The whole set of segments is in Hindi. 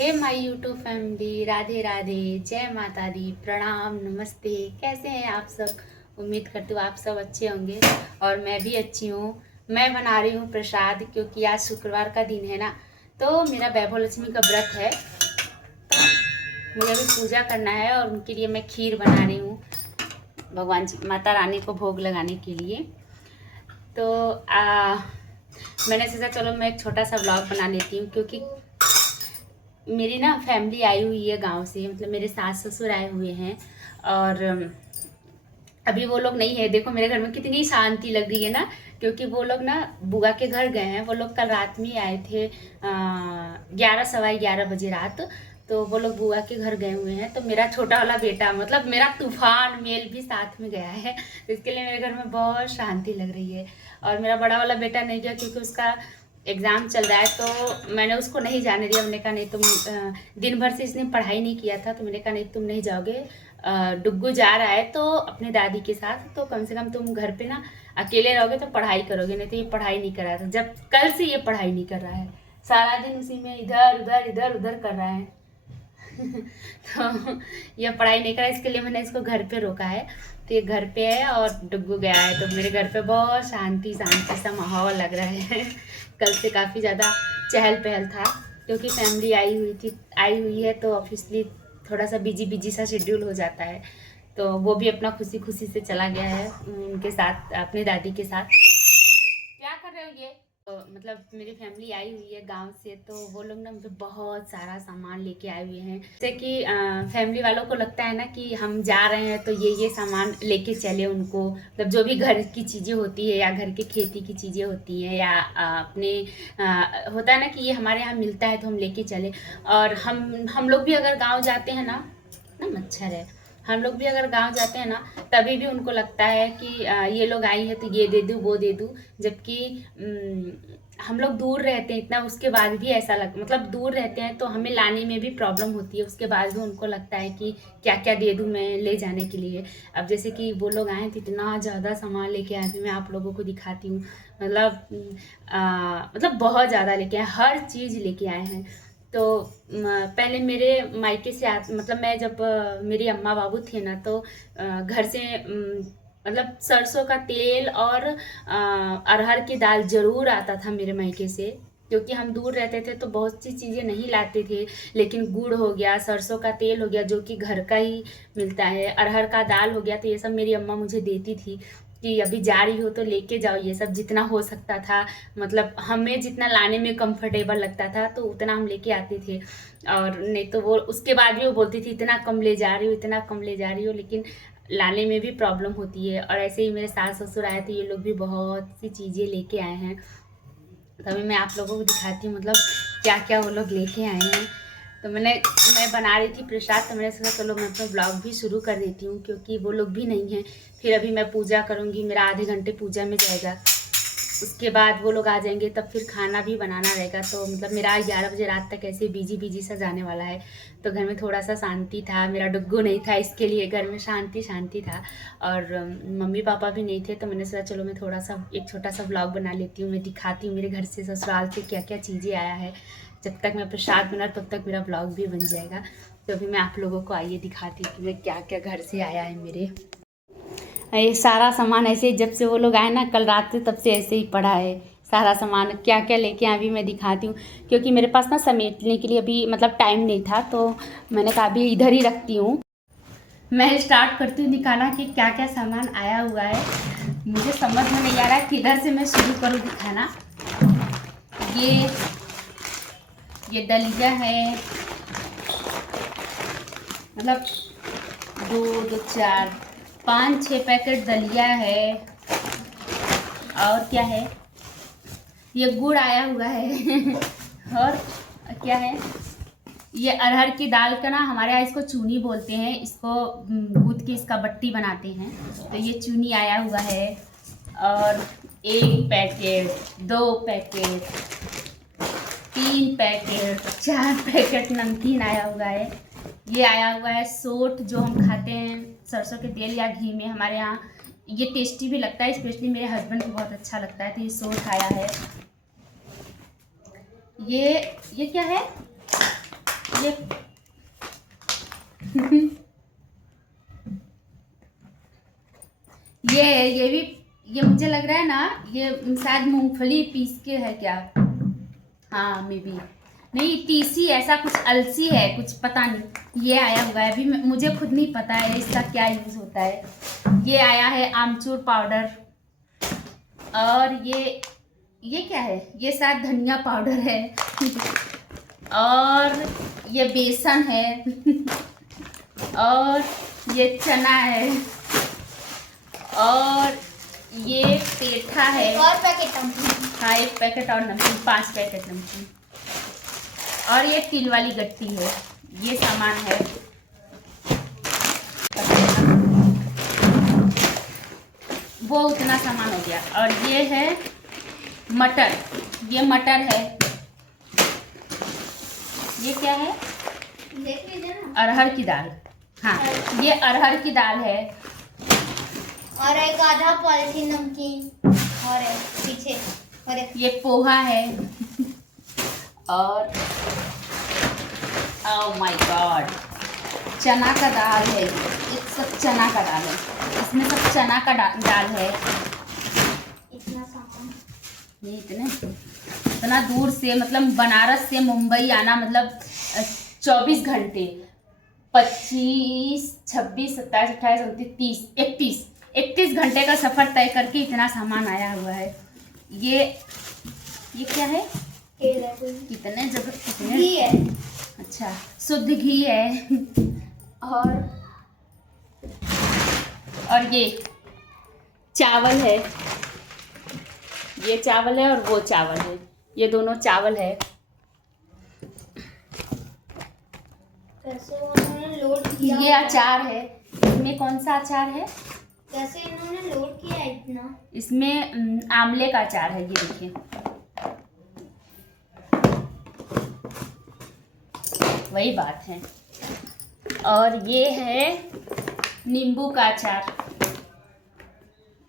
Hey my YouTube family, Radhe Radhe, जय माता दी, प्रणाम, नमस्ते। कैसे हैं आप सब? उम्मीद करती हूँ आप सब अच्छे होंगे और मैं भी अच्छी हूँ। मैं बना रही हूँ प्रसाद, क्योंकि आज शुक्रवार का दिन है ना, तो मेरा वैभव लक्ष्मी का व्रत है। मुझे अभी पूजा करना है और उनके लिए मैं खीर बना रही हूँ, भगवान जी माता रानी को भोग लगाने के लिए। तो मैंने सोचा चलो मैं एक छोटा सा व्लॉग बना लेती हूँ, क्योंकि मेरी ना फैमिली आई हुई है गांव से, मतलब मेरे सास ससुर आए हुए हैं और अभी वो लोग नहीं है। देखो मेरे घर में कितनी शांति लग रही है ना, क्योंकि वो लोग ना बुआ के घर गए हैं। वो लोग कल रात में ही आए थे, 11 सवा 11 बजे रात। तो वो लोग बुआ के घर गए हुए हैं। तो मेरा छोटा वाला बेटा, मतलब मेरा तूफान मेल भी साथ में गया है, तो इसके लिए मेरे घर में बहुत शांति लग रही है। और मेरा बड़ा वाला बेटा नहीं गया, क्योंकि उसका एग्ज़ाम चल रहा है, तो मैंने उसको नहीं जाने दिया। मैंने कहा नहीं, तुम दिन भर से इसने पढ़ाई नहीं किया था, तो मैंने कहा नहीं तुम नहीं जाओगे। डुग्गू जा रहा है तो अपने दादी के साथ, तो कम से कम तुम घर पे ना अकेले रहोगे तो पढ़ाई करोगे, नहीं तो ये पढ़ाई नहीं कर रहा था। जब कल से ये पढ़ाई नहीं कर रहा है, सारा दिन उसी में इधर उधर इधर उधर कर रहा है। तो ये पढ़ाई नहीं करा, इसके लिए मैंने इसको घर पे रोका है। तो ये घर पे है और डुग्गू गया है, तो मेरे घर पे बहुत शांति शांति सा माहौल लग रहा है। कल से काफ़ी ज़्यादा चहल पहल था, क्योंकि फैमिली आई हुई है, तो ऑब्वियसली थोड़ा सा बिजी बिजी सा शेड्यूल हो जाता है। तो वो भी अपना खुशी खुशी से चला गया है उनके साथ, अपनी दादी के साथ। क्या कर रहे हो ये? तो मतलब मेरी फैमिली आई हुई है गांव से, तो वो लोग ना मुझे बहुत सारा सामान लेके आए हुए हैं। जैसे कि फैमिली वालों को लगता है ना कि हम जा रहे हैं तो ये सामान लेके चले उनको, मतलब जो भी घर की चीज़ें होती है या घर की खेती की चीज़ें होती हैं या अपने होता है ना कि ये हमारे यहाँ मिलता है तो हम लेके चले। और हम लोग भी अगर गाँव जाते हैं ना मच्छर है, हम लोग भी अगर गांव जाते हैं ना, तभी भी उनको लगता है कि ये लोग आई है तो ये दे दूँ वो दे दूँ। जबकि हम लोग दूर रहते हैं इतना, उसके बाद भी ऐसा मतलब दूर रहते हैं तो हमें लाने में भी प्रॉब्लम होती है। उसके बाद भी उनको लगता है कि क्या क्या दे दूँ मैं ले जाने के लिए। अब जैसे कि वो लोग आए तो इतना ज़्यादा सामान लेके आए थे, मैं आप लोगों को दिखाती हूँ। मतलब बहुत ज़्यादा लेके आए, हर चीज़ लेके आए हैं। तो पहले मेरे मायके से मतलब मैं जब मेरी अम्मा बाबू थे ना, तो घर से मतलब सरसों का तेल और अरहर की दाल ज़रूर आता था मेरे मायके से। क्योंकि हम दूर रहते थे तो बहुत सी चीज़ें नहीं लाते थे, लेकिन गुड़ हो गया, सरसों का तेल हो गया जो कि घर का ही मिलता है, अरहर का दाल हो गया, तो ये सब मेरी अम्मा मुझे देती थी कि अभी जा रही हो तो लेके जाओ ये सब, जितना हो सकता था। मतलब हमें जितना लाने में कंफर्टेबल लगता था तो उतना हम लेके आते थे। और नहीं तो वो उसके बाद भी वो बोलती थी इतना कम ले जा रही हो, इतना कम ले जा रही हो, लेकिन लाने में भी प्रॉब्लम होती है। और ऐसे ही मेरे सास ससुर आए थे, ये लोग भी बहुत सी चीज़ें लेके आए हैं। तभी मैं आप लोगों को दिखाती हूँ मतलब क्या क्या वो लोग लेके आए हैं। तो मैं बना रही थी प्रसाद, तो मैंने सोचा चलो मैं अपना ब्लॉग भी शुरू कर देती हूँ, क्योंकि वो लोग भी नहीं हैं। फिर अभी मैं पूजा करूँगी, मेरा आधे घंटे पूजा में जाएगा, उसके बाद वो लोग आ जाएंगे, तब फिर खाना भी बनाना रहेगा। तो मतलब मेरा 11 बजे रात तक ऐसे बिजी बिजी सा जाने वाला है। तो घर में थोड़ा सा शांति था, मेरा डुग्गू नहीं था, इसके लिए घर में शांति शांति था। और मम्मी पापा भी नहीं थे, तो मैंने सोचा चलो मैं थोड़ा सा एक छोटा सा व्लॉग बना लेती हूँ, मैं दिखाती हूँ मेरे घर से ससुराल से क्या क्या चीज़ें आया है। जब तक मैं प्रसाद बना तब तक मेरा व्लॉग भी बन जाएगा। तो अभी मैं आप लोगों को आइए दिखाती हूँ कि मैं क्या क्या घर से आया है मेरे। ये सारा सामान ऐसे ही, जब से वो लोग आए ना कल रात से, तब से ऐसे ही पड़ा है सारा सामान। क्या क्या लेके आए अभी मैं दिखाती हूँ, क्योंकि मेरे पास ना समेटने के लिए अभी मतलब टाइम नहीं था, तो मैंने कहा अभी इधर ही रखती हूँ। मैं स्टार्ट करती हूँ दिखाना कि क्या क्या सामान आया हुआ है। मुझे समझ में नहीं आ रहा है किधर से मैं शुरू करूँ दिखाना। ये दलिया है, मतलब 2 2 4 5 6 पैकेट दलिया है। और क्या है, ये गुड़ आया हुआ है। और क्या है, ये अरहर की दाल का ना हमारे यहाँ इसको चूनी बोलते हैं, इसको गूँथ के इसका बट्टी बनाते हैं, तो ये चूनी आया हुआ है। और 1 पैकेट, 2 पैकेट, 3 पैकेट, 4 पैकेट नमकीन आया हुआ है। ये आया हुआ है सोट, जो हम खाते हैं सरसों के तेल या घी में, हमारे यहाँ ये टेस्टी भी लगता है, स्पेशली मेरे हस्बैंड को बहुत अच्छा लगता है, तो ये सोट आया है। ये क्या है, ये भी, ये मुझे लग रहा है ना, ये शायद मूंगफली पीस के है क्या। हाँ मे बी, नहीं तीसी, ऐसा कुछ अलसी है कुछ, पता नहीं। ये आया हुआ है, अभी मुझे खुद नहीं पता है इसका क्या यूज़ होता है। ये आया है आमचूर पाउडर, और ये क्या है, ये शायद धनिया पाउडर है। और ये बेसन है। और ये चना है, और ये पेठा है। और पैकेट नमकीन। हाँ, एक पैकेट और नमकीन, 5 पैकेट नमकीन। और ये तिल वाली गट्टी है। ये सामान है। वो उतना सामान हो गया। और ये है मटर, ये मटर है। ये क्या है, देख लीजिए ना, अरहर की दाल। हाँ, ये अरहर की दाल है। और एक आधा पॉलिथीन नमकीन, और एक पीछे, और एक ये पोहा है। और ओह माय गॉड, चना का दाल है। ये सब चना का दाल है, इसमें सब चना का दाल है। इतना सामान। ये इतना दूर से, मतलब बनारस से मुंबई आना, मतलब 24 घंटे, 25, 26, 27, 28, 29, 30, 31 घंटे का सफ़र तय करके इतना सामान आया हुआ है। ये क्या है, तेल है कोई। कितने जगह, कितने, घी है। अच्छा, शुद्ध घी है। और ये चावल है। ये चावल है और वो चावल है, ये दोनों चावल है। कैसे उन्होंने लोड किया? ये अचार है। इसमें कौन सा अचार है, कैसे इन्होंने लोड किया इतना? इसमें आंवले का अचार है। ये देखिए, वही बात है। और ये है नींबू का अचार।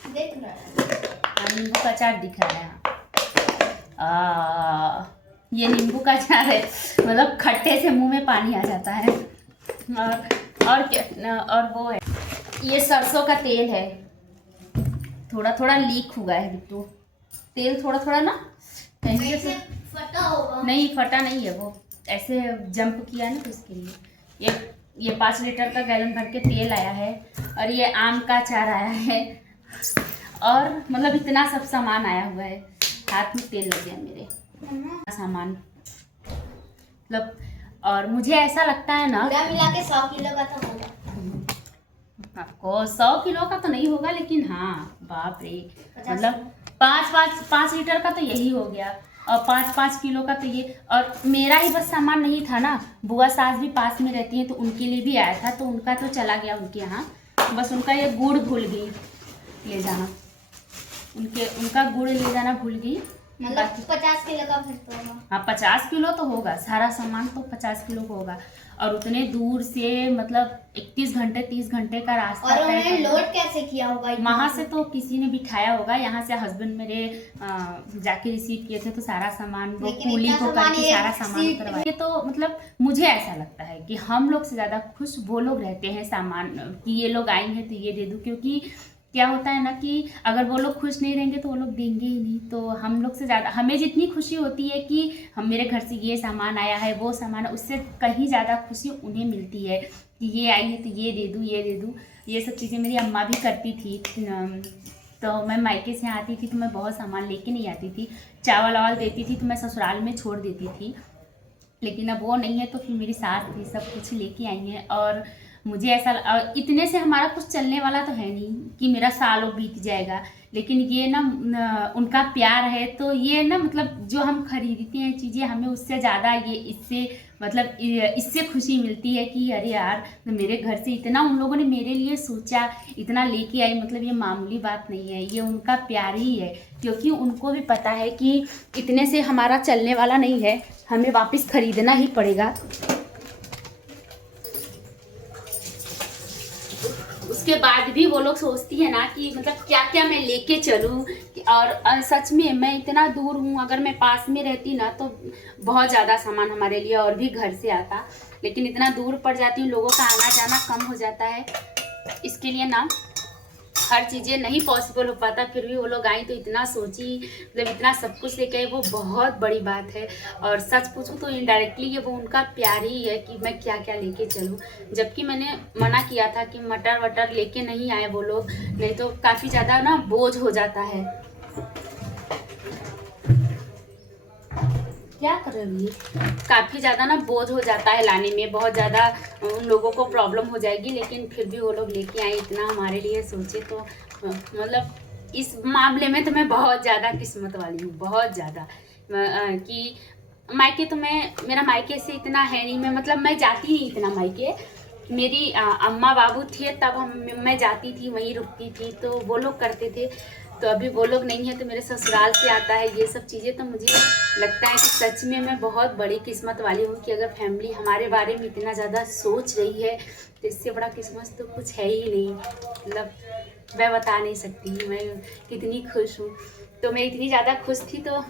देख रहा है, नींबू का अचार दिख रहा है। ये नींबू का अचार है, मतलब खट्टे से मुंह में पानी आ जाता है। और क्या, और वो है, ये सरसों का तेल है। थोड़ा थोड़ा लीक हुआ है बिट्टू, तेल थोड़ा थोड़ा ना, कहीं से फटा होगा। नहीं, फटा नहीं है, वो ऐसे जंप किया ना, तो इसके लिए। ये 5 लीटर का गैलन भर के तेल आया है। और ये आम का अचार आया है। और मतलब इतना सब सामान आया हुआ है। हाथ में तेल लग गया मेरे सामान, मतलब। और मुझे ऐसा लगता है ना, पूरा मिला के 100 किलो का तो होगा। आपको 100 किलो का तो नहीं होगा, लेकिन हाँ, बाप रे, मतलब 5 लीटर का तो यही हो गया, और 5 किलो का तो ये। और मेरा ही बस सामान नहीं था ना, बुआ सास भी पास में रहती है, तो उनके लिए भी आया था, तो उनका तो चला गया उनके यहाँ। बस उनका ये गुड़ भूल गई ले जाना, उनका गुड़ ले जाना भूल गई। मतलब 50 किलो का फिर तो होगा। हाँ, 50 किलो तो होगा, सारा सामान तो 50 किलो का होगा। और उतने दूर से, मतलब 31 घंटे 30 घंटे का रास्ता। और उन्होंने लोड कैसे किया होगा? वहाँ से तो किसी ने बिठाया होगा, यहाँ से हस्बैंड मेरे जाके रिसीव किए थे, तो सारा सामान वो कूली को करके सारा सामान करवाए। तो मतलब मुझे ऐसा लगता है कि हम लोग से ज़्यादा खुश वो लोग रहते हैं सामान, कि ये लोग आए हैं तो ये दे दूँ। क्योंकि क्या होता है ना कि अगर वो लोग खुश नहीं रहेंगे तो वो लोग देंगे ही नहीं। तो हम लोग से ज़्यादा, हमें जितनी खुशी होती है कि हम, मेरे घर से ये सामान आया है, वो सामान, उससे कहीं ज़्यादा खुशी उन्हें मिलती है कि ये आई है तो ये दे दूँ, ये दे दूँ। ये सब चीज़ें मेरी अम्मा भी करती थी। तो मैं मायके से आती थी तो मैं बहुत सामान लेके नहीं आती थी, चावल वावल देती थी तो मैं ससुराल में छोड़ देती थी। लेकिन अब वो नहीं है, तो फिर मेरी सास थी, सब कुछ लेके आई हैं। और मुझे ऐसा, इतने से हमारा कुछ चलने वाला तो है नहीं कि मेरा सालों बीत जाएगा, लेकिन ये ना उनका प्यार है। तो ये ना, मतलब जो हम खरीदते हैं चीज़ें, हमें उससे ज़्यादा ये इससे, मतलब इससे खुशी मिलती है कि अरे यार, मेरे घर से इतना उन लोगों ने मेरे लिए सोचा, इतना लेके आई, मतलब ये मामूली बात नहीं है, ये उनका प्यार ही है। क्योंकि उनको भी पता है कि इतने से हमारा चलने वाला नहीं है, हमें वापस खरीदना ही पड़ेगा। उसके बाद भी वो लोग सोचती है ना कि मतलब क्या क्या मैं लेके चलूँ। और सच में मैं इतना दूर हूँ, अगर मैं पास में रहती ना तो बहुत ज़्यादा सामान हमारे लिए और भी घर से आता, लेकिन इतना दूर पड़ जाती हूँ, लोगों का आना जाना कम हो जाता है, इसके लिए ना हर चीज़ें नहीं पॉसिबल हो पाता। फिर भी वो लोग आई तो इतना सोची, मतलब इतना सब कुछ लेके आए, वो बहुत बड़ी बात है। और सच पूछूं तो इनडायरेक्टली ये वो उनका प्यार ही है कि मैं क्या क्या लेके चलूं। जबकि मैंने मना किया था कि मटर वटर लेके नहीं आए वो लोग, नहीं तो काफ़ी ज़्यादा ना बोझ हो जाता है। क्या कर रही है, काफ़ी ज़्यादा ना बोझ हो जाता है लाने में, बहुत ज़्यादा उन लोगों को प्रॉब्लम हो जाएगी। लेकिन फिर भी वो लोग लेके आए, इतना हमारे लिए सोचे, तो मतलब इस मामले में तो मैं बहुत ज़्यादा किस्मत वाली हूँ, बहुत ज़्यादा। कि मायके तो मेरा मायके से इतना है नहीं, मैं मतलब मैं जाती नहीं इतना मायके। मेरी अम्मा बाबू थे तब मैं जाती थी, वहीं रुकती थी, तो वो लोग करते थे। तो अभी वो लोग नहीं है तो मेरे ससुराल से आता है ये सब चीज़ें। तो मुझे लगता है कि सच में मैं बहुत बड़ी किस्मत वाली हूँ कि अगर फैमिली हमारे बारे में इतना ज़्यादा सोच रही है तो इससे बड़ा किस्मत तो कुछ है ही नहीं। मतलब मैं बता नहीं सकती मैं कितनी खुश हूँ। तो मैं इतनी ज़्यादा खुश थी तो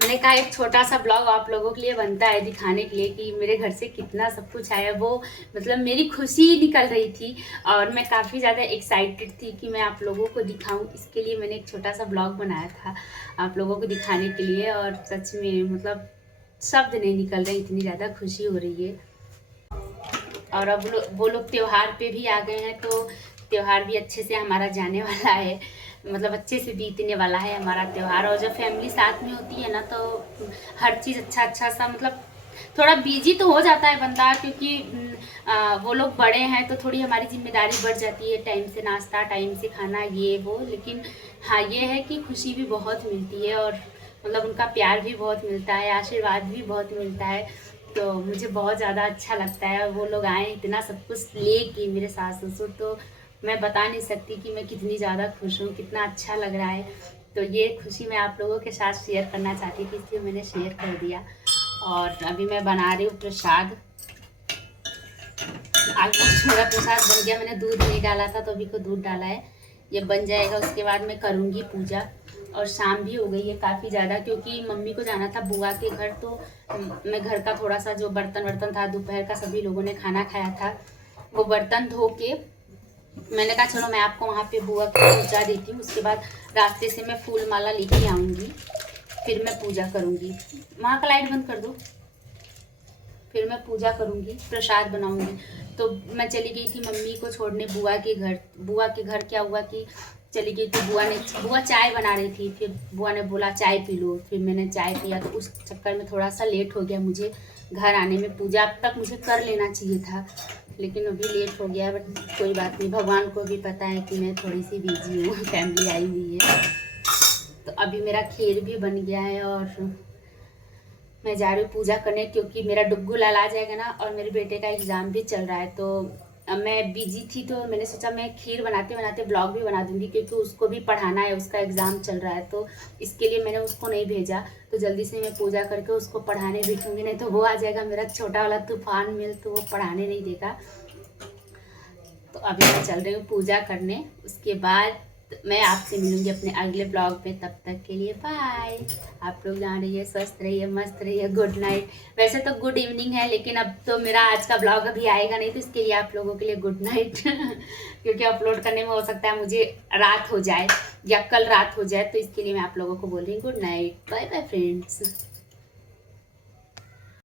मैंने कहा एक छोटा सा ब्लॉग आप लोगों के लिए बनता है, दिखाने के लिए कि मेरे घर से कितना सब कुछ आया। वो मतलब मेरी खुशी निकल रही थी और मैं काफ़ी ज़्यादा एक्साइटेड थी कि मैं आप लोगों को दिखाऊं। इसके लिए मैंने एक छोटा सा ब्लॉग बनाया था आप लोगों को दिखाने के लिए। और सच में मतलब शब्द नहीं निकल रहे, इतनी ज़्यादा खुशी हो रही है। और अब वो लोग त्यौहार पे भी आ गए हैं, तो त्यौहार भी अच्छे से हमारा जाने वाला है, मतलब अच्छे से बीतने वाला है हमारा त्यौहार। और जब फैमिली साथ में होती है ना तो हर चीज़ अच्छा सा, मतलब थोड़ा बिजी तो हो जाता है बंदा, क्योंकि वो लोग बड़े हैं तो थोड़ी हमारी जिम्मेदारी बढ़ जाती है, टाइम से नाश्ता, टाइम से खाना, ये वो। लेकिन हाँ ये है कि खुशी भी बहुत मिलती है और मतलब उनका प्यार भी बहुत मिलता है, आशीर्वाद भी बहुत मिलता है। तो मुझे बहुत ज़्यादा अच्छा लगता है। वो लोग आए इतना सब कुछ लेके, मेरे सास ससुर, तो मैं बता नहीं सकती कि मैं कितनी ज़्यादा खुश हूँ, कितना अच्छा लग रहा है। तो ये खुशी मैं आप लोगों के साथ शेयर करना चाहती थी, इसलिए मैंने शेयर कर दिया। और अभी मैं बना रही हूँ प्रसाद। ऑलमोस्ट मेरा प्रसाद बन गया, मैंने दूध नहीं डाला था तो अभी को दूध डाला है, ये बन जाएगा। उसके बाद मैं करूँगी पूजा। और शाम भी हो गई है काफ़ी ज़्यादा, क्योंकि मम्मी को जाना था बुआ के घर, तो मैं घर का थोड़ा सा जो बर्तन वर्तन था, दोपहर का सभी लोगों ने खाना खाया था, वो बर्तन धो के मैंने कहा चलो मैं आपको वहाँ पे बुआ के पहुँचा देती हूँ। उसके बाद रास्ते से मैं फूल माला लेके आऊँगी, फिर मैं पूजा करूँगी। वहाँ का लाइट बंद कर दो। फिर मैं पूजा करूँगी, प्रसाद बनाऊँगी। तो मैं चली गई थी मम्मी को छोड़ने बुआ के घर। बुआ के घर क्या हुआ कि चली गई थी बुआ चाय बना रही थी, फिर बुआ ने बोला चाय पी लो, फिर मैंने चाय पिया। तो उस चक्कर में थोड़ा सा लेट हो गया मुझे घर आने में। पूजा अब तक मुझे कर लेना चाहिए था, लेकिन अभी लेट हो गया। बट कोई बात नहीं, भगवान को भी पता है कि मैं थोड़ी सी बिजी हूँ, फैमिली आई हुई है। तो अभी मेरा खीर भी बन गया है और मैं जा रही हूँ पूजा करने, क्योंकि मेरा डुग्गू लाल आ जाएगा ना और मेरे बेटे का एग्ज़ाम भी चल रहा है। तो मैं बिजी थी तो मैंने सोचा मैं खीर बनाते बनाते ब्लॉग भी बना दूंगी, क्योंकि उसको भी पढ़ाना है, उसका एग्ज़ाम चल रहा है। तो इसके लिए मैंने उसको नहीं भेजा। तो जल्दी से मैं पूजा करके उसको पढ़ाने बैठूंगी, नहीं तो वो आ जाएगा मेरा छोटा वाला तूफान मिल, तो वो पढ़ाने नहीं देगा। तो अभी मैं चल रही हूँ पूजा करने, उसके बाद मैं आपसे मिलूंगी अपने अगले ब्लॉग में। तब तक के लिए बाय। आप लोग जान रहिए, स्वस्थ रहिए, मस्त रहिए, गुड नाइट। वैसे तो गुड इवनिंग है, लेकिन अब तो मेरा आज का ब्लॉग अभी आएगा नहीं, तो इसके लिए आप लोगों के लिए गुड नाइट क्योंकि अपलोड करने में हो सकता है मुझे रात हो जाए या कल रात हो जाए, तो इसके लिए मैं आप लोगों को बोल रही हूँ good night, bye bye friends.